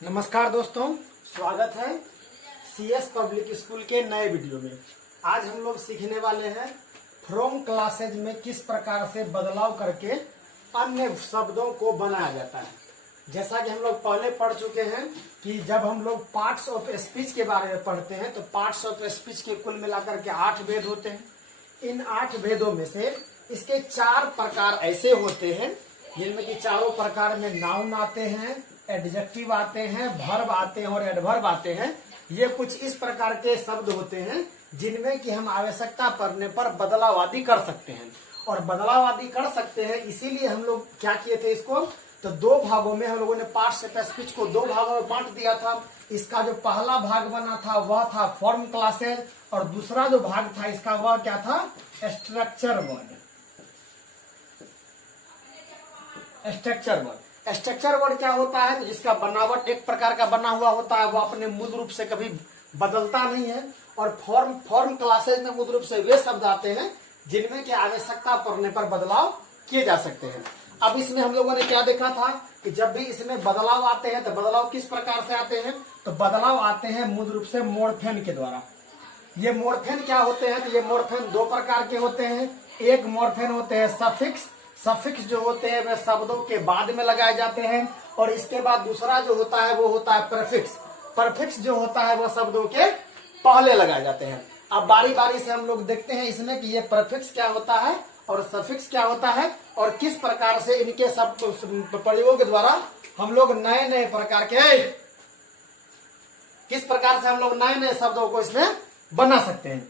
नमस्कार दोस्तों, स्वागत है सीएस पब्लिक स्कूल के नए वीडियो में। आज हम लोग सीखने वाले हैं फ्रॉम क्लासेज में किस प्रकार से बदलाव करके अन्य शब्दों को बनाया जाता है। जैसा कि हम लोग पहले पढ़ चुके हैं कि जब हम लोग पार्ट्स ऑफ स्पीच के बारे में पढ़ते हैं तो पार्ट्स ऑफ स्पीच के कुल मिलाकर के 8 भेद होते हैं। इन 8 भेदों में से इसके 4 प्रकार ऐसे होते हैं जिनमें कि चारों प्रकार में नाउन आते हैं, एडजेक्टिव आते हैं, वर्ब आते हैं और एडवर्ब आते हैं। ये कुछ इस प्रकार के शब्द होते हैं जिनमें कि हम आवश्यकता पड़ने पर बदलाव आदि कर सकते हैं। और बदलाव आदि कर सकते हैं इसीलिए हम लोग क्या किए थे, इसको तो 2 भागों में हम लोगों ने पार्ट्स ऑफ स्पीच को 2 भागों में बांट दिया था। इसका जो पहला भाग बना था वह था फॉर्म क्लासेज और दूसरा जो भाग था इसका वह क्या था, स्ट्रक्चर वर्ड। स्ट्रक्चर वर्ड क्या होता है, तो जिसका बनावट एक प्रकार का बना हुआ होता है, वो अपने मूल रूप से कभी बदलता नहीं है। और फॉर्म क्लासेज में मूल रूप से वे शब्द आते हैं जिनमें की आवश्यकता पड़ने पर बदलाव किए जा सकते हैं। अब इसमें हम लोगों ने क्या देखा था कि जब भी इसमें बदलाव आते हैं तो बदलाव किस प्रकार से आते हैं, तो बदलाव आते हैं मूल रूप से मोर्फेम के द्वारा। ये मोर्फेम क्या होते हैं, तो ये मोर्फेम 2 प्रकार के होते हैं। एक मोर्फेम होते हैं सफिक्स जो होते हैं वे शब्दों के बाद में लगाए जाते हैं। और इसके बाद दूसरा जो होता है वो होता है परफिक्स जो होता है वह शब्दों के पहले लगाए जाते हैं। अब बारी बारी से हम लोग देखते हैं इसमें कि ये परफिक्स क्या होता है और सफिक्स क्या होता है और किस प्रकार से इनके शब्द प्रयोग के द्वारा हम लोग नए प्रकार के किस प्रकार से हम लोग नए शब्दों को इसमें बना सकते हैं।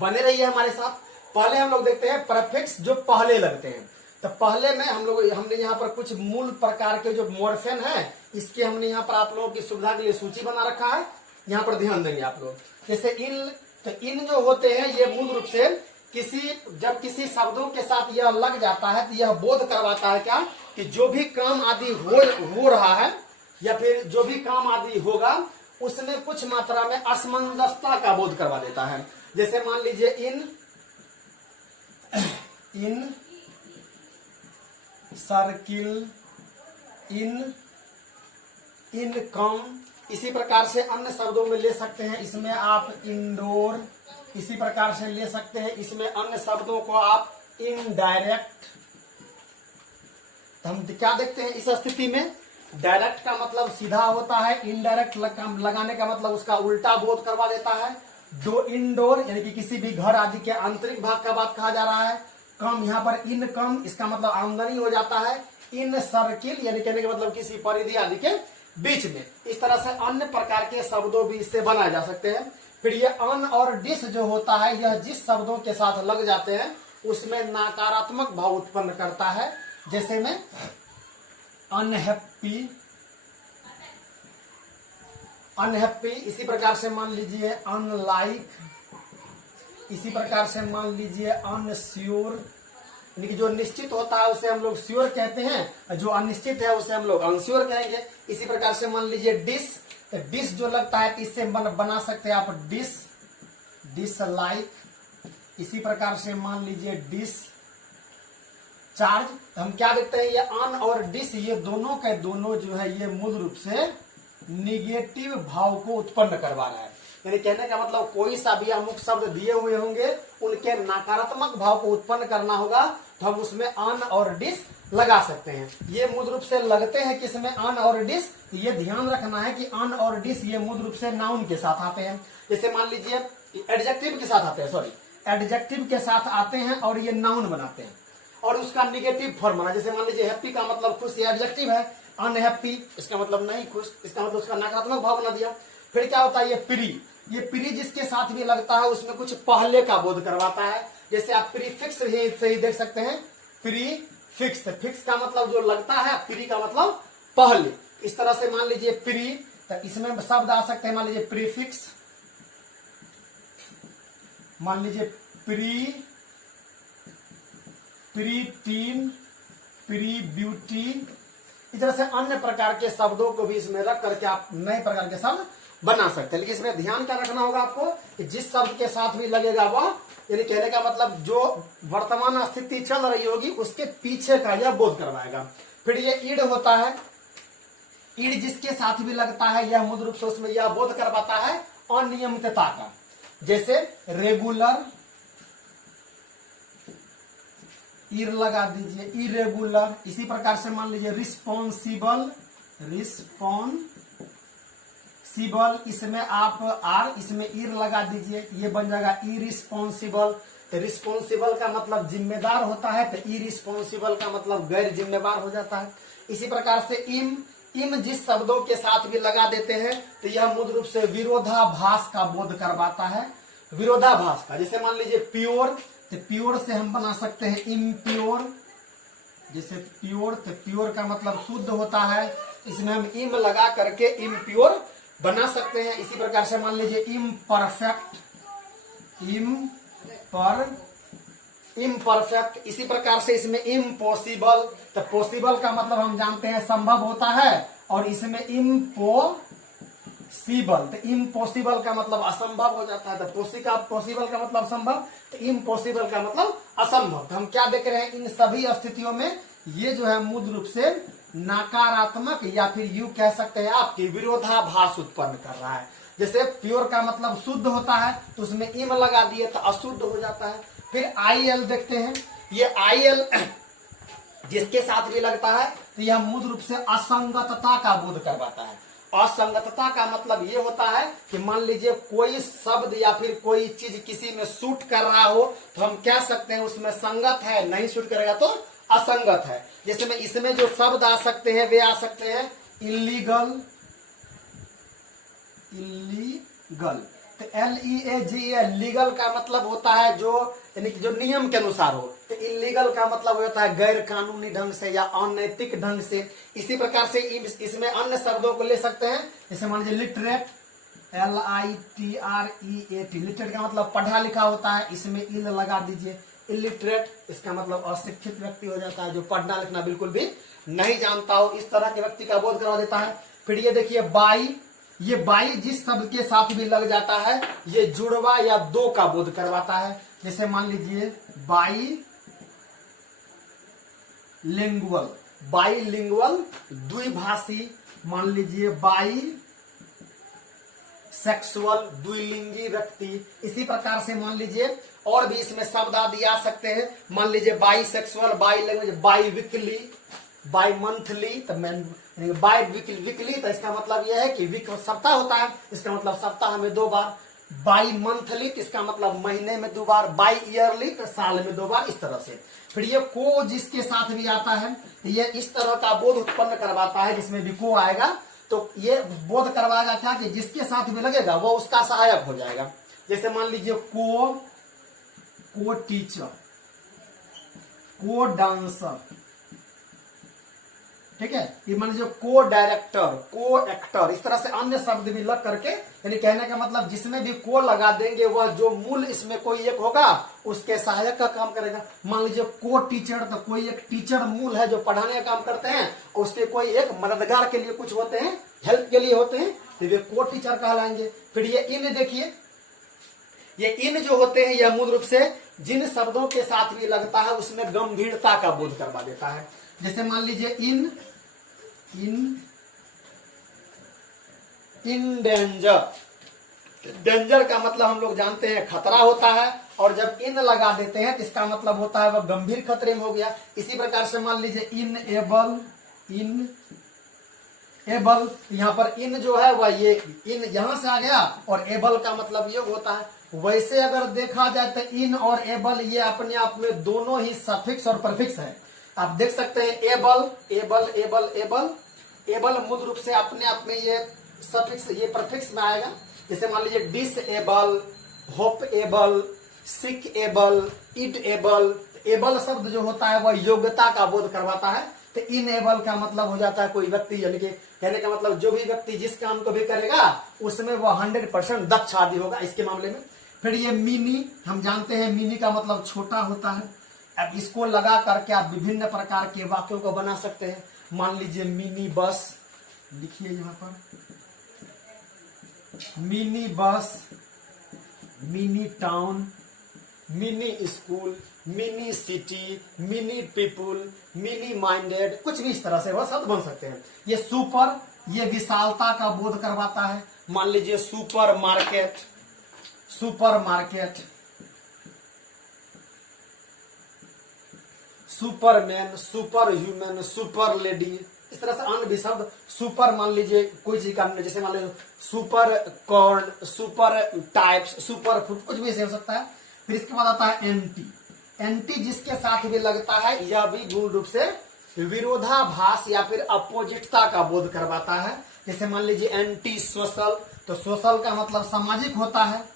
बने रहिए हमारे साथ। पहले हम लोग देखते हैं परफिक्स जो पहले लगते हैं। तो पहले में हमने यहाँ पर कुछ मूल प्रकार के जो मोर्फेम है इसके हमने यहाँ पर आप लोगों की सुविधा के लिए सूची बना रखा है। यहाँ पर ध्यान देंगे आप लोग। जैसे इन जो होते हैं ये मूल रूप से जब किसी शब्दों के साथ यह लग जाता है तो यह बोध करवाता है क्या कि जो भी काम आदि हो रहा है या फिर जो भी काम आदि होगा उसमें कुछ मात्रा में असमंजसता का बोध करवा देता है। जैसे मान लीजिए इन सर्किल, इन कम, इसी प्रकार से अन्य शब्दों में ले सकते हैं। इसमें आप इंडोर इसी प्रकार से ले सकते हैं। इसमें अन्य शब्दों को आप इनडायरेक्ट। तो हम क्या देखते हैं इस स्थिति में, डायरेक्ट का मतलब सीधा होता है, इनडायरेक्ट लगाने का मतलब उसका उल्टा बोध करवा देता है। इंडोर यानी कि किसी भी घर आदि के आंतरिक भाग का बात कहा जा रहा है। कम, यहाँ पर इन कम इसका मतलब आमदनी हो जाता है। इन सर्किल यानी कहने का मतलब किसी परिधि आदि के बीच में। इस तरह से अन्य प्रकार के शब्दों भी इससे बनाए जा सकते हैं। फिर ये अन और डिस जो होता है यह जिस शब्दों के साथ लग जाते हैं उसमें नकारात्मक भाव उत्पन्न करता है। जैसे में अनहैप्पी, इसी प्रकार से मान लीजिए अनलाइक, इसी प्रकार से मान लीजिए अनश्योर, यानी कि जो निश्चित होता है उसे हम लोग श्योर कहते हैं, जो अनिश्चित है उसे हम लोग अनश्योर कहेंगे। इसी प्रकार से मान लीजिए डिस जो लगता है इससे बना सकते हैं आप डिसलाइक। इसी प्रकार से मान लीजिए डिसचार्ज। तो हम क्या देखते हैं, ये अन और डिस ये दोनों के दोनों जो है ये मूल रूप से निगेटिव भाव को उत्पन्न करवा रहा है। यानी कहने का मतलब कोई सा भी अमुक शब्द दिए हुए होंगे उनके नकारात्मक भाव को उत्पन्न करना होगा तो हम उसमें अन और डिस लगा सकते हैं। ये मूल रूप से लगते हैं किसमें, अन और डिस। ये ध्यान रखना है कि अन और डिस ये मूल रूप से नाउन के साथ आते हैं। जैसे मान लीजिए एडजेक्टिव के साथ आते हैं, एडजेक्टिव के साथ आते हैं और ये नाउन बनाते हैं और उसका निगेटिव फॉर्म बना। जैसे मान लीजिए हैप्पी का मतलब खुश, ये एडजेक्टिव है। अनहैप्पी इसका मतलब नहीं खुश, इसका मतलब उसका नकारात्मक भाव बना दिया। फिर क्या होता है ये प्री जिसके साथ भी लगता है उसमें कुछ पहले का बोध करवाता है। जैसे आप प्रीफिक्स से ही देख सकते हैं, प्रीफिक्स, फिक्स का मतलब जो लगता है, प्री का मतलब पहले। इस तरह से मान लीजिए प्री, तो इसमें शब्द आ सकते हैं मान लीजिए प्रीफिक्स, मान लीजिए प्रीटीन, प्री ब्यूटी। इस तरह से अन्य प्रकार के शब्दों को भी इसमें रख करके आप नए प्रकार के शब्द बना सकते हैं। लेकिन इसमें ध्यान क्या रखना होगा आपको कि जिस शब्द के साथ भी लगेगा वह, यानी कहने का मतलब जो वर्तमान स्थिति चल रही होगी उसके पीछे का यह बोध करवाएगा। फिर ये ईड होता है, ईड जिसके साथ भी लगता है यह मूल रूप से उसमें यह बोध करवाता है अनियमितता का। जैसे रेगुलर, ईर लगा दीजिए, इरेगुलर। इसी प्रकार से मान लीजिए रिस्पॉन्सिबल, रिस्पॉन्सिबल, इसमें आप आर, इसमें ईर लगा दीजिए, ये बन जाएगा इरिस्पॉन्सिबल। तो रिस्पॉन्सिबल का मतलब जिम्मेदार होता है, तो इरिस्पॉन्सिबल का मतलब गैर जिम्मेदार हो जाता है। इसी प्रकार से इम जिस शब्दों के साथ भी लगा देते हैं तो यह मूल रूप से विरोधाभास का बोध करवाता है, विरोधाभास का। जैसे मान लीजिए प्योर, तो प्योर से हम बना सकते हैं इम्प्योर। जैसे प्योर, तो प्योर का मतलब शुद्ध होता है, इसमें हम इम लगा करके इम्प्योर बना सकते हैं। इसी प्रकार से मान लीजिए इम्परफेक्ट, इम्परफेक्ट। इसी प्रकार से इसमें इम्पॉसिबल, तो पॉसिबल का मतलब हम जानते हैं संभव होता है, और इसमें इम्पॉसिबल, तो इम्पॉसिबल का मतलब असंभव हो जाता है। तो पॉसिबल का मतलब संभव, तो इम्पॉसिबल का मतलब असंभव। तो हम क्या देख रहे हैं, इन सभी स्थितियों में ये जो है मूल रूप से नकारात्मक या फिर यू कह सकते हैं आपकी विरोधाभास उत्पन्न कर रहा है। जैसे प्योर का मतलब शुद्ध होता है, तो उसमें इम लगा दिए तो अशुद्ध हो जाता है। फिर IL देखते हैं, ये IL जिसके साथ भी लगता है तो यह मूल रूप से असंगतता का बोध करवाता है। असंगतता का मतलब ये होता है कि मान लीजिए कोई शब्द या फिर कोई चीज किसी में सूट कर रहा हो तो हम कह सकते हैं उसमें संगत है, नहीं सूट करेगा तो असंगत है। जैसे में इसमें जो शब्द आ सकते हैं वे आ सकते हैं इलीगल, तो LEAGL, लीगल का मतलब होता है जो, यानी कि जो नियम के अनुसार हो। तो इलीगल का मतलब होता है गैर कानूनी ढंग से या अनैतिक ढंग से। इसी प्रकार से इसमें अन्य शब्दों को ले सकते हैं, जैसे मान लीजिए लिटरेट, LITREAT, लिटरेट का मतलब पढ़ा लिखा होता है, इसमें इल लगा दीजिए। इलिटरेट, इसका मतलब अशिक्षित व्यक्ति हो जाता है, जो पढ़ना लिखना बिल्कुल भी नहीं जानता हो, इस तरह के व्यक्ति का बोध करवा देता है। फिर ये देखिए बाई, ये बाई जिस शब्द के साथ भी लग जाता है ये जुड़वा या दो का बोध करवाता है। जैसे मान लीजिए बाईलिंगुअल, बाईलिंगुअल द्विभाषी। मान लीजिए बाई सेक्सुअल, द्विलिंगी व्यक्ति। इसी प्रकार से मान लीजिए और भी इसमें शब्द आदि आ सकते हैं। मान लीजिए by sexual, by language, by weekly, by monthly, तो बाई वीकली, तो इसका मतलब यह है कि वीक सप्ताह होता है, इसका मतलब सप्ताह में 2 बार। बाई मंथली, तो इसका मतलब महीने में 2 बार। बाई ईयरली, तो साल में 2 बार, इस तरह से। फिर ये को जिसके साथ भी आता है ये इस तरह का बोध उत्पन्न करवाता है, जिसमें भी को आएगा तो ये बोध करवाएगा क्या कि जिसके साथ भी लगेगा वो उसका सहायक हो जाएगा। जैसे मान लीजिए को टीचर, को डांसर, ठीक है। ये मान लीजिए को डायरेक्टर, को एक्टर, इस तरह से अन्य शब्द भी लग करके, यानी कहने का मतलब जिसमें भी को लगा देंगे वह जो मूल इसमें कोई एक होगा उसके सहायक का काम करेगा। मान लीजिए को टीचर, तो कोई एक टीचर मूल है जो पढ़ाने का काम करते हैं, उसके कोई एक मददगार के लिए कुछ होते हैं, हेल्प के लिए होते हैं, तो वे को टीचर कहलाएंगे। फिर ये इन देखिए, ये इन जो होते हैं यह मूल रूप से जिन शब्दों के साथ भी लगता है उसमें गंभीरता का बोध करवा देता है। जैसे मान लीजिए इन डेंजर, डेंजर का मतलब हम लोग जानते हैं खतरा होता है, और जब इन लगा देते हैं तो इसका मतलब होता है वह गंभीर खतरे में हो गया। इसी प्रकार से मान लीजिए इन एबल, यहाँ पर इन जो है वह ये इन यहां से आ गया, और एबल का मतलब ये होता है। वैसे अगर देखा जाए तो इन और एबल ये अपने आप में दोनों ही सफिक्स और प्रीफिक्स है। आप देख सकते हैं able, able, able, able, able मूल रूप से अपने आप में ये सफिक्स, ये प्रीफिक्स में आएगा। जैसे मान लीजिए डिसएबल, होपएबल, सिकएबल, इडएबल। एबल शब्द जो होता है वह योग्यता का बोध करवाता है। तो इनएबल का मतलब हो जाता है कोई व्यक्ति, यानी कि कहने का मतलब जो भी व्यक्ति जिस काम को भी करेगा उसमें वह 100% दक्ष आदि होगा इसके मामले में। फिर ये मिनी, हम जानते हैं मिनी का मतलब छोटा होता है। अब इसको लगा करके आप विभिन्न प्रकार के वाक्यों को बना सकते हैं। मान लीजिए मिनी बस, लिखिए यहां पर mini bus, mini town, mini school, mini city, mini people, mini minded, कुछ भी इस तरह से वह शब्द बन सकते हैं। ये सुपर, ये विशालता का बोध करवाता है। मान लीजिए super market, super market, Superman, super human, super lady, इस तरह से अन्य भी शब्द सुपर, मान लीजिए कोई चीज का, जैसे मान लीजिए super corn, super types, super food, कुछ भी ऐसे हो सकता है। फिर इसके बाद आता है एंटी। एंटी जिसके साथ भी लगता है यह भी मूल रूप से विरोधाभास या फिर अपोजिटता का बोध करवाता है। जैसे मान लीजिए एंटी सोशल, तो सोशल का मतलब सामाजिक होता है,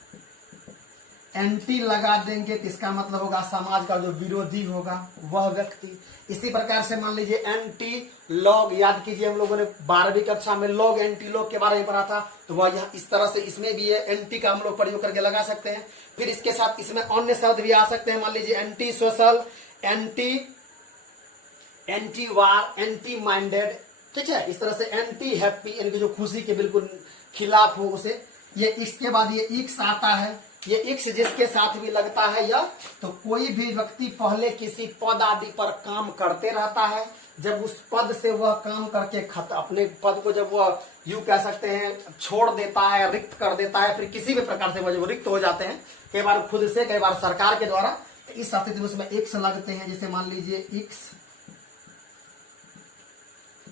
एंटी लगा देंगे तो इसका मतलब होगा समाज का जो विरोधी होगा वह व्यक्ति। इसी प्रकार से मान लीजिए एंटी लॉग, याद कीजिए हम लोगों ने 12वीं कक्षा में लॉग एंटी लॉग के बारे में पढ़ा था, तो वह यहाँ इस तरह से इसमें भी है, एंटी का हम लोग प्रयोग करके लगा सकते हैं। फिर इसके साथ इसमें अन्य शब्द भी आ सकते हैं, मान लीजिए एंटी सोशल, एंटी वार, एंटी माइंडेड, ठीक है। इस तरह से एंटी हैप्पी, यानी कि जो खुशी के बिल्कुल खिलाफ हो उसे। ये इसके बाद ये इक्स आता है, ये इक्स जिसके साथ भी लगता है यह, तो कोई भी व्यक्ति पहले किसी पद आदि पर काम करते रहता है, जब उस पद से वह काम करके अपने पद को जब वह यूं कह सकते हैं छोड़ देता है, रिक्त कर देता है, फिर किसी भी प्रकार से वह जब रिक्त हो जाते हैं, कई बार खुद से, कई बार सरकार के द्वारा, तो इस स्थिति में उसमें एक्स लगते हैं। जैसे मान लीजिए x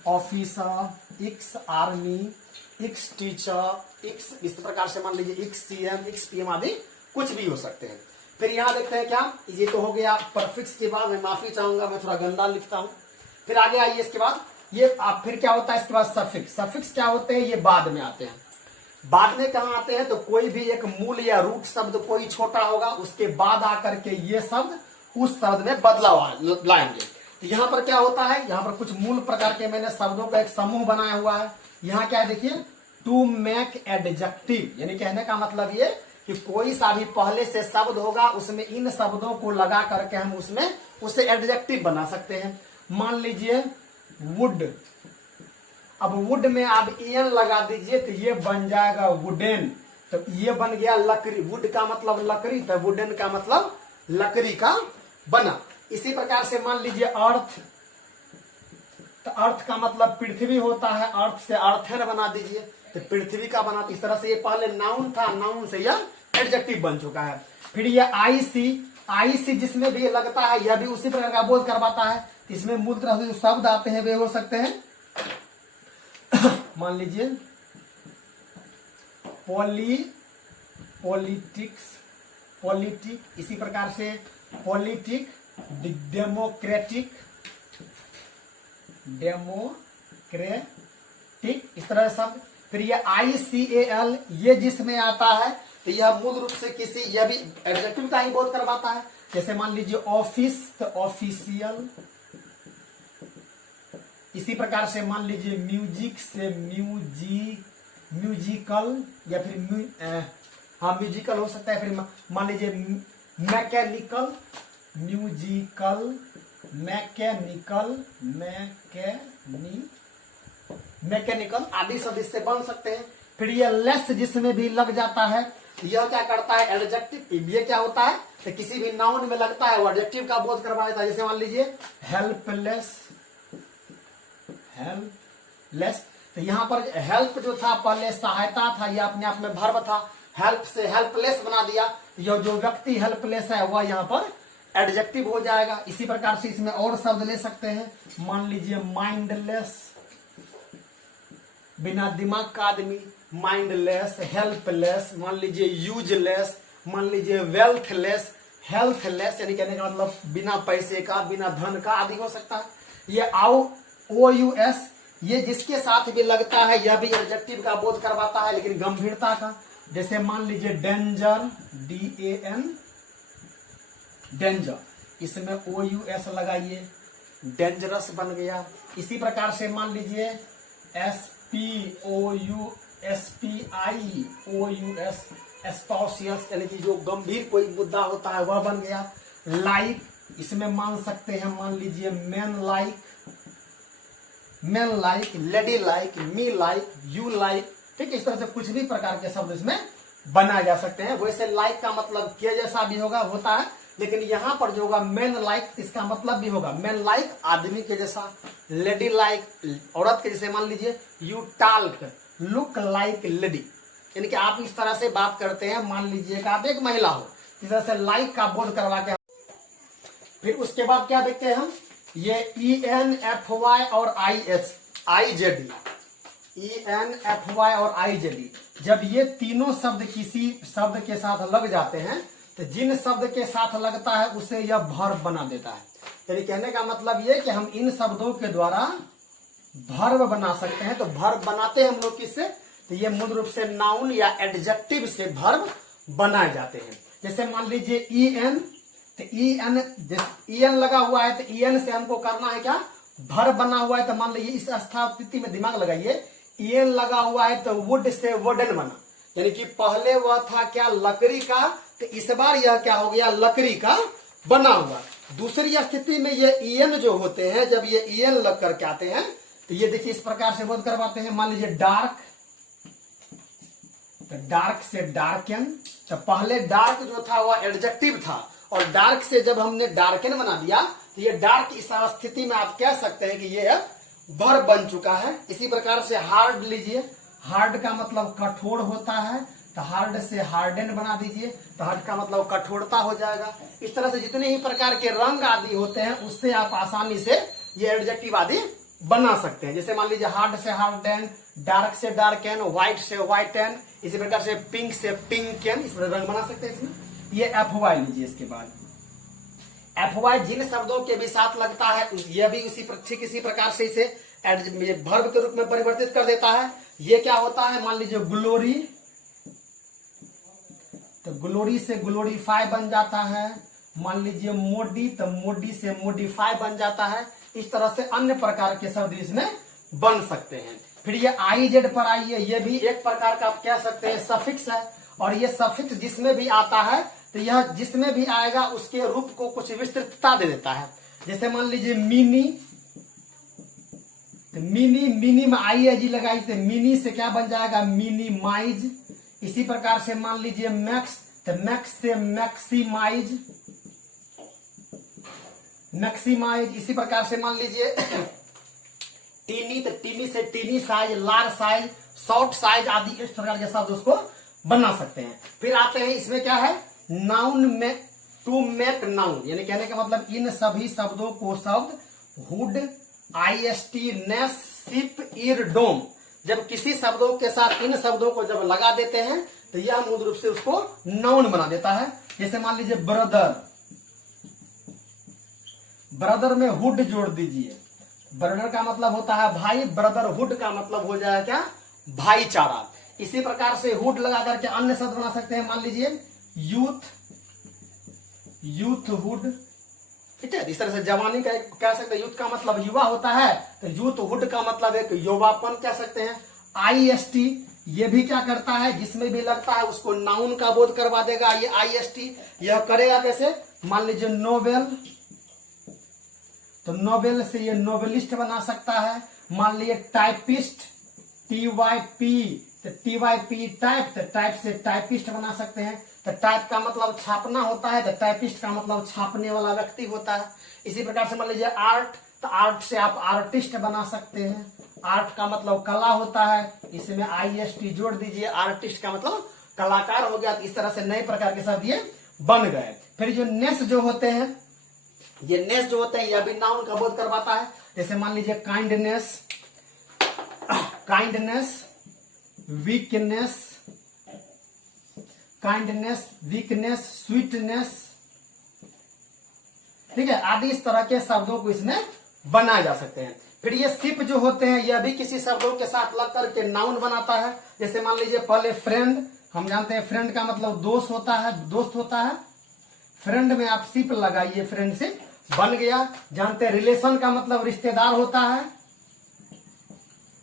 officer, ex army, x teacher, x, इस प्रकार से मान लीजिए एक्स सीएम, एक्स पीएम आदि कुछ भी हो सकते हैं। फिर यहां देखते हैं क्या, ये तो हो गया परफिक्स के बाद, मैं माफी चाहूंगा मैं थोड़ा गंदा लिखता हूं। फिर आगे आइए, इसके बाद ये आप फिर क्या होता है, इसके बाद सफिक्स। सफिक्स क्या होते हैं, ये बाद में आते हैं। बाद में कहां आते हैं, तो कोई भी एक मूल या रूट शब्द कोई छोटा होगा, उसके बाद आकर के ये शब्द उस शब्द में बदलाव लाएंगे। तो यहाँ पर क्या होता है, यहाँ पर कुछ मूल प्रकार के मैंने शब्दों का एक समूह बनाया हुआ है। यहाँ क्या है देखिए, टू मेक एडजेक्टिव, यानी कहने का मतलब ये कि कोई सा भी पहले से शब्द होगा उसमें इन शब्दों को लगा करके हम उसमें उसे एडजेक्टिव बना सकते हैं। मान लीजिए वुड, अब वुड में आप एन लगा दीजिए तो ये बन जाएगा वुडेन, तो ये बन गया लकड़ी। वुड का मतलब लकड़ी, तो वुडेन का मतलब लकड़ी का बना। इसी प्रकार से मान लीजिए अर्थ, तो अर्थ का मतलब पृथ्वी होता है, अर्थ से अर्थन बना दीजिए तो पृथ्वी का बना। इस तरह से ये पहले नाउन था, नाउन से यह एडजेक्टिव बन चुका है। फिर ये आईसी, आईसी जिसमें भी लगता है यह भी उसी प्रकार का बोध करवाता है। इसमें मूल तरह से जो शब्द आते हैं वे हो सकते हैं मान लीजिए पॉलिटिक्स, पॉलिटिक, इसी प्रकार से पॉलिटिक, डेमोक्रेटिक, डेमोक्रेटिक, इस तरह शब्द। फिर ये ICAL, ये जिसमें आता है तो यह मूल रूप से किसी, यह भी एडजेक्टिव का ही बोध करवाता है। जैसे मान लीजिए ऑफिस, तो ऑफिशियल। इसी प्रकार से मान लीजिए म्यूजिक से म्यूजिकल, या फिर म्यूजिकल हो सकता है। फिर मान लीजिए मैकेनिकल, म्यूजिकल, मैकेनिकल, मैकेनिकल आदि शब्द इससे बन सकते हैं। फिर ये लेस जिसमें भी लग जाता है, यह क्या करता है, एडजेक्टिव। ये क्या होता है, तो किसी भी नाउन में लगता है वो एडजेक्टिव का बोध करवा देता है। जैसे मान लीजिए हेल्पलेस, हेल्पलेस, तो यहां पर हेल्प जो था पहले सहायता था, यह अपने आप में वर्ब था, हेल्प से हेल्पलेस बना दिया। यह जो व्यक्ति हेल्पलेस है वह यहाँ पर एडजेक्टिव हो जाएगा। इसी प्रकार से इसमें और शब्द ले सकते हैं, मान लीजिए माइंडलेस, बिना दिमाग का आदमी, माइंडलेस, हेल्पलेस, मान लीजिए यूजलेस, मान लीजिए वेल्थलेस, हेल्थलेस, यानी कहने का मतलब बिना पैसे का, बिना धन का आदि हो सकता है। ये OUS, ये जिसके साथ भी लगता है यह भी एडजेक्टिव का बोध करवाता है, लेकिन गंभीरता का। जैसे मान लीजिए डेंजर, DAN, डेंजर, इसमें OUS लगाइए, डेंजरस बन गया। इसी प्रकार से मान लीजिए SPOUS, स्पाउसियस, यानी कि जो गंभीर कोई मुद्दा होता है वह बन गया। लाइक, इसमें मान सकते हैं, मान लीजिए man like, lady like, me like, you like, ठीक है। इस तरह से कुछ भी प्रकार के शब्द इसमें बनाए जा सकते हैं। वैसे लाइक का मतलब के जैसा भी होता है, लेकिन यहाँ पर जो होगा मैन लाइक, इसका मतलब भी होगा मैन लाइक आदमी के जैसा, लेडी लाइक औरत के जैसे। मान लीजिए you talc look like lady, यानी कि आप इस तरह से बात करते हैं। मान लीजिए कि आप एक महिला हो, इस तरह से लाइक का बोध करवा के। फिर उसके बाद क्या देखते हैं हम, ये ENFY और IZD, ENFY और IZD, जब ये तीनों शब्द किसी शब्द के साथ लग जाते हैं तो जिन शब्द के साथ लगता है उसे यह वर्ब बना देता है। यानी कहने का मतलब ये कि हम इन शब्दों के द्वारा वर्ब बना सकते हैं। तो वर्ब बनाते हैं हम लोग किससे, तो ये मूल रूप से नाउन या एडजेक्टिव से वर्ब बनाए जाते हैं। जैसे मान लीजिए EN, तो EN लगा हुआ है, तो EN से हमको करना है क्या, वर्ब बना हुआ है। तो मान लीजिए इस स्थिति में दिमाग लगाइए, EN लगा हुआ है तो वुड से वुडन बना, यानी कि पहले वह था क्या, लकड़ी का, तो इस बार यह क्या हो गया, लकड़ी का बना हुआ। दूसरी स्थिति में ये EN जो होते हैं, जब ये EN लग करके आते हैं तो ये देखिए इस प्रकार से बोध करवाते हैं। मान लीजिए डार्क, तो डार्क से डार्कन, तो पहले डार्क जो था वह एडजेक्टिव था, और डार्क से जब हमने डार्कन बना दिया तो ये डार्क इस स्थिति में आप कह सकते हैं कि ये वर्ब बन चुका है। इसी प्रकार से हार्ड लीजिए, हार्ड का मतलब कठोर होता है, तो हार्ड से हार्डन बना दीजिए, तो हार्ड का मतलब कठोरता हो जाएगा। इस तरह से जितने ही प्रकार के रंग आदि होते हैं उससे आप आसानी से ये एडजेक्टिव आदि बना सकते हैं। जैसे मान लीजिए हार्ड से हार्डन, डार्क से डार्कन, व्हाइट से व्हाइटन, इसी प्रकार से पिंक से पिंकन, इस प्रकार रंग बना सकते हैं इसमें। ये FY लीजिए, इसके बाद FY जिन शब्दों के भी साथ लगता है यह भी ठीक इसी प्रकार से इसे वर्ब के रूप में परिवर्तित कर देता है। ये क्या होता है, मान लीजिए ग्लोरी, तो ग्लोरी से ग्लोरीफाई बन जाता है। मान लीजिए मोडी, तो मोडी से मोडिफाई बन जाता है। इस तरह से अन्य प्रकार के शब्द इसमें बन सकते हैं। फिर ये IZ पर आइए, ये भी एक प्रकार का आप कह सकते हैं सफिक्स है, और ये सफिक्स जिसमें भी आता है तो यह जिसमें भी आएगा उसके रूप को कुछ विस्तृतता दे देता है। जैसे मान लीजिए मिनी, तो मिनी में IAG लगाई, तो मिनी से क्या बन जाएगा, मिनीमाइज। इसी प्रकार से मान लीजिए मैक्स, तो मैक्स से मैक्सीमाइज, मैक्सीमाइज। इसी प्रकार से मान लीजिए टीनी, तो टीनी से tiny size, large size, short size आदि इस प्रकार के शब्द उसको बना सकते हैं। फिर आते हैं इसमें क्या है, नाउन में टू मेक नाउन, यानी कहने का मतलब इन सभी शब्दों को शब्द हुड, IST, नेस, सिप, ईर, डोम, जब किसी शब्दों के साथ इन शब्दों को जब लगा देते हैं तो यह मूल रूप से उसको नाउन बना देता है। जैसे मान लीजिए ब्रदर, ब्रदर में हुड जोड़ दीजिए, ब्रदर का मतलब होता है भाई, ब्रदरहुड का मतलब हो जाएगा क्या, भाईचारा। इसी प्रकार से हुड लगा करके अन्य शब्द बना सकते हैं। मान लीजिए यूथ, यूथहुड, ठीक है। इस तरह से जवानी का कह सकते हैं, यूथ का मतलब युवा होता है, तो यूथहुड का मतलब एक युवापन कह सकते हैं। IST ये भी क्या करता है, जिसमें भी लगता है उसको नाउन का बोध करवा देगा। ये IST यह करेगा कैसे, मान लीजिए नोवेल, तो नोवेल से ये नोवेलिस्ट बना सकता है। मान लीजिए टाइपिस्ट, TYP, तो TYP टाइप, तो टाइप से टाइपिस्ट बना सकते हैं। तो टाइप का मतलब छापना होता है, तो टाइपिस्ट का मतलब छापने वाला व्यक्ति होता है। इसी प्रकार से मान लीजिए आर्ट, तो आर्ट से आप आर्टिस्ट बना सकते हैं। आर्ट का मतलब कला होता है, इसमें IST जोड़ दीजिए, आर्टिस्ट का मतलब कलाकार हो गया। तो इस तरह से नए प्रकार के शब्द ये बन गए। फिर जो नेस जो होते हैं, ये नेस जो होते हैं यह भी नाउन का बोध करवाता है। जैसे मान लीजिए kindness, kindness, weakness, kindness, weakness, sweetness, ठीक है, आदि इस तरह के शब्दों को इसमें बनाए जा सकते हैं। फिर ये सिप जो होते हैं यह भी किसी शब्दों के साथ लग करके नाउन बनाता है। जैसे मान लीजिए पहले फ्रेंड, हम जानते हैं फ्रेंड का मतलब दोस्त होता है, दोस्त होता है। फ्रेंड में आप सिप लगाइए, फ्रेंडशिप बन गया। जानते हैं रिलेशन का मतलब रिश्तेदार होता है,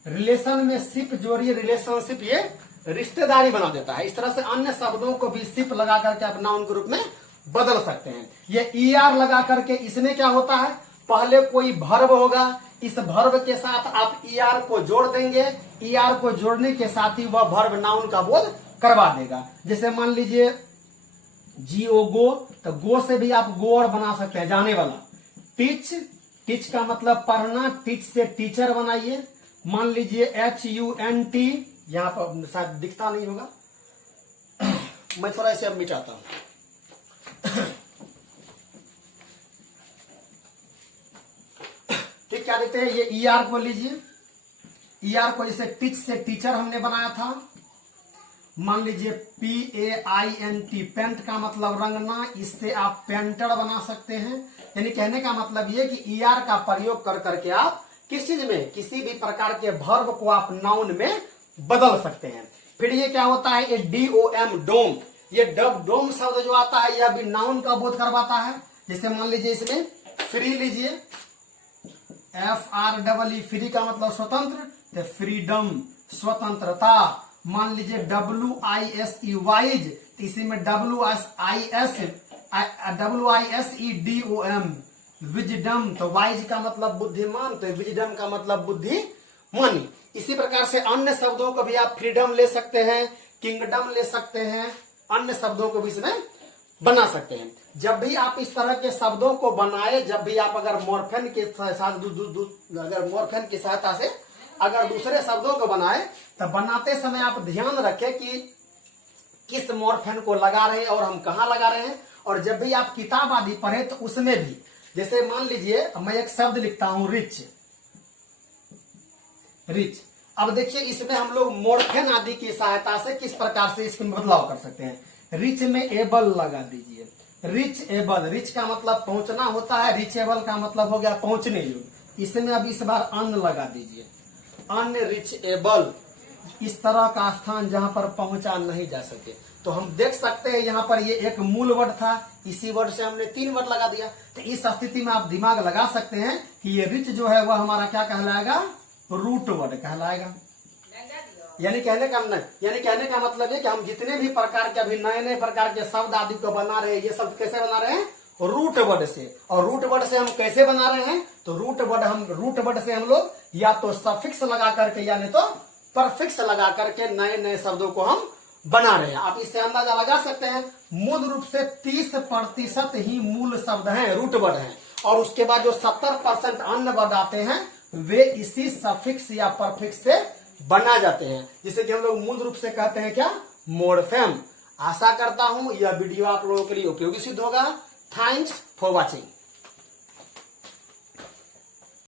रिलेशन में सिप जोड़िए, रिलेशनशिप ये रिश्तेदारी बना देता है। इस तरह से अन्य शब्दों को भी सिप लगा करके आप नाउन के रूप में बदल सकते हैं। ये ER लगा करके, इसमें क्या होता है, पहले कोई वर्ब होगा, इस वर्ब के साथ आप ER को जोड़ देंगे, ER को जोड़ने के साथ ही वह वर्ब नाउन का बोध करवा देगा। जैसे मान लीजिए GO गो, तो गो से भी आप गोअर बना सकते हैं, जाने वाला। टीच, टीच का मतलब पढ़ना, टीच से टीचर बनाइए। मान लीजिए HUNT, यहां पर शायद दिखता नहीं होगा, मैं थोड़ा इसे अब मिटाता हूं। ठीक, क्या देखते हैं, ये ER को लीजिए, ER को जैसे टीच से टीचर हमने बनाया था। मान लीजिए PAINT, पेंट का मतलब रंगना, इससे आप पेंटर बना सकते हैं। यानी कहने का मतलब ये कि ER का प्रयोग कर करके आप किस चीज में, किसी भी प्रकार के वर्ब को आप नाउन में बदल सकते हैं। फिर ये क्या होता है, ये DOM, डोम, ये डोम शब्द जो आता है यह भी नाउन का बोध करवाता है। जैसे मान लीजिए इसमें फ्री लीजिए, FREE, फ्री का मतलब स्वतंत्र, तो फ्रीडम, स्वतंत्रता। मान लीजिए WISE, वाइज, तो इसी में WISEDOM, विजडम, तो वाइज का मतलब बुद्धिमान, तो विजडम का मतलब बुद्धिमानी। इसी प्रकार से अन्य शब्दों को भी आप फ्रीडम ले सकते हैं, किंगडम ले सकते हैं, अन्य शब्दों को भी इसमें बना सकते हैं। जब भी आप इस तरह के शब्दों को बनाए, जब भी आप अगर मॉर्फेम के साथ अगर मॉर्फेम की सहायता से अगर दूसरे शब्दों को बनाए, तो बनाते समय आप ध्यान रखें कि किस मॉर्फेम को लगा रहे हैं और हम कहां लगा रहे हैं। और जब भी आप किताब आदि पढ़े तो उसमें भी, जैसे मान लीजिए मैं एक शब्द लिखता हूं रिच, रिच। अब देखिए इसमें हम लोग मॉर्फेम आदि की सहायता से किस प्रकार से इसमें बदलाव कर सकते हैं। रिच में एबल लगा दीजिए, रिच एबल, रिच का मतलब पहुंचना होता है, रिचेबल का मतलब हो गया पहुंचने योग्य। इसमें अब इस बार अन लगा दीजिए, अनरिचेबल, इस तरह का स्थान जहां पर पहुंचा नहीं जा सके। तो हम देख सकते हैं यहाँ पर ये एक मूल वर्ड था, इसी वर्ड से हमने 3 वर्ड लगा दिया। तो इस स्थिति में आप दिमाग लगा सकते हैं कि ये रिच जो है वह हमारा क्या कहलाएगा, रूट वर्ड कहलाएगा। यानी कहने का मतलब है कि हम जितने भी प्रकार के अभी नए नए प्रकार के शब्द आदि को बना रहे हैं, ये शब्द कैसे बना रहे हैं, रूट वर्ड से। और रूट वर्ड से हम कैसे बना रहे हैं, तो रूट वर्ड से हम लोग या तो सफिक्स लगा करके या नहीं तो परफिक्स लगा करके नए नए शब्दों को हम बना रहे हैं। आप इससे अंदाजा लगा सकते हैं, मूल रूप से 30% ही मूल शब्द हैं, रूट वर्ड हैं, और उसके बाद जो 70% अन्य वर्ड आते हैं वे इसी सफिक्स या परफिक्स से बना जाते हैं, जिसे कि हम लोग मूल रूप से कहते हैं क्या, मॉर्फेम। आशा करता हूं यह वीडियो आप लोगों के लिए उपयोगी सिद्ध होगा। Thanks for watching.